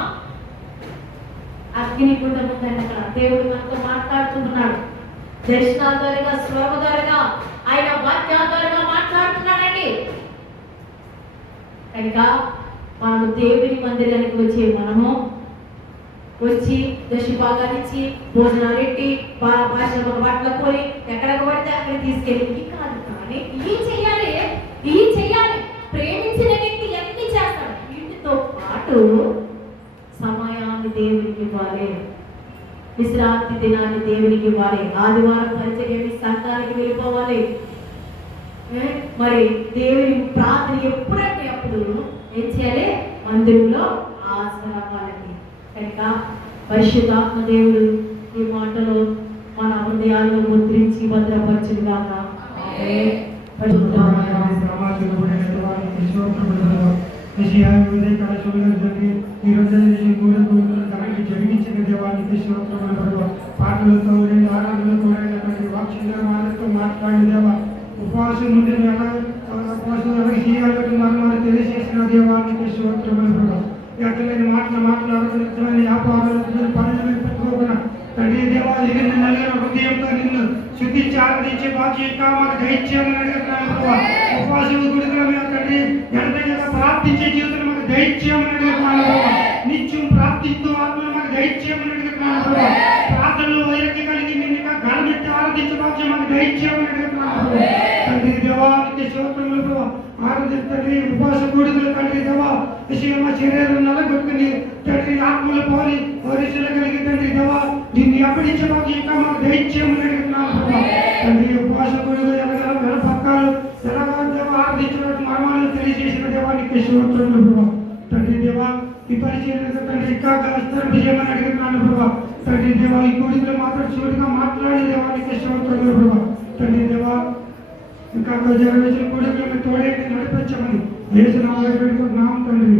అగ్ని గుండం ఉందండి అక్కడ. దేవుడు మనతో మాట్లాడుతున్నాడు. దర్శనాల ద్వారాగా, స్వరమ ద్వారాగా, ఆయన వాక్యాల ద్వారాగా మాట్లాడుతున్నాడండి. కనుక మనము దేవుని మందిరానికి వచ్చి మనము వచ్చి దశభాగాలు ఇచ్చి భోజనాలు పెట్టి భాష బట్టలు కొని ఎక్కడికి పడితే అక్కడ తీసుకెళ్ళి కాదు, కానీ ఈ చెయ్యాలి. ప్రేమించిన వ్యక్తి ఎన్ని చేస్తాడు. వీటితో పాటు సమయాన్ని దేవునికి ఇవ్వాలి, విశ్రాంతి దినాన్ని దేవునికి ఇవ్వాలి, ఆదివారం పరిచర్యని సంఘానికి వెళ్ళిపోవాలి. మరి దేవుని ప్రార్థన ఎప్పుడంటే అప్పుడు ఏం చేయాలి, మందిరంలో హాజరవ్వాలని. కనుక పరిశుద్ధాత్మ దేవుడు ఈ మాటలో మన హృదయాల్లో ముద్రించి భద్రపరచుగాక. జరిగించిన దేవానికి పాటలతో ఆరాధనతో మాట్లాడిన దేవా, ఉపవాసం నుండి ఉపవాసం చేయాలి మనం తెలియజేసిన దేవానికి స్తోత్రములు. ఎక్కలేని మాట్లాడుతున్న వ్యాపారాలు పనులు పెట్టుకోకుండా తండ్రి దేవా, నలిగిన హృదయంతో నిన్ను శుద్ధించి ఆరాధించే బాధ్యత మాకు దయచేయమని అడుగుతున్నాను. ఉపవాసం గుడిగా మేము తండ్రి ఎంతగా ప్రార్థించే జీవితం మాకు దయచేయమని అడుగుతున్నాను. నిత్యం ప్రార్థిస్తూ ఆత్మను మాకు దయచేయమని అడుగుతున్నాను. ప్రార్థనలో వైరక్తి కలిగి నిన్ను గణమెత్తి ఆరాధించే బాధ్యత మాకు దయచేయమని అడుగుతున్నాను. తండ్రి దేవానికి స్తోత్రములు. ఆరాధించండి ఉపవాస గుడికలు తండ్రి దేవా, విషయం శరీరం నలగొట్టుకుని తండ్రి ఆత్మలు పోలి వరిసలు కలిగి తండ్రి దేవా దీన్ని అప్పటించే మాకు ఇంకా మాకు దయచేయమని అడుగుతున్నాను. తండ్రి ఉపవాస గుడిలో ఎలాగ పక్కాలు ఎలాగ దేవ ఆరాధించినట్టు మర్మాలను తెలియజేసిన దేవానికి స్తోత్రములు. తండ్రి దేవా ఈ పరిచయం తండ్రి ఇంకా విజయమని అడుగుతున్నాను ప్రభా. తండ్రి దేవా ఈ గుడిలో మాత్రం చోటుగా మాట్లాడే దేవానికి స్తోత్రములు ప్రభా. తండ్రి దేవా ఇంకా జనరేషన్ కూడా తోడే నడిపించమని వేసిన నామం తండ్రి.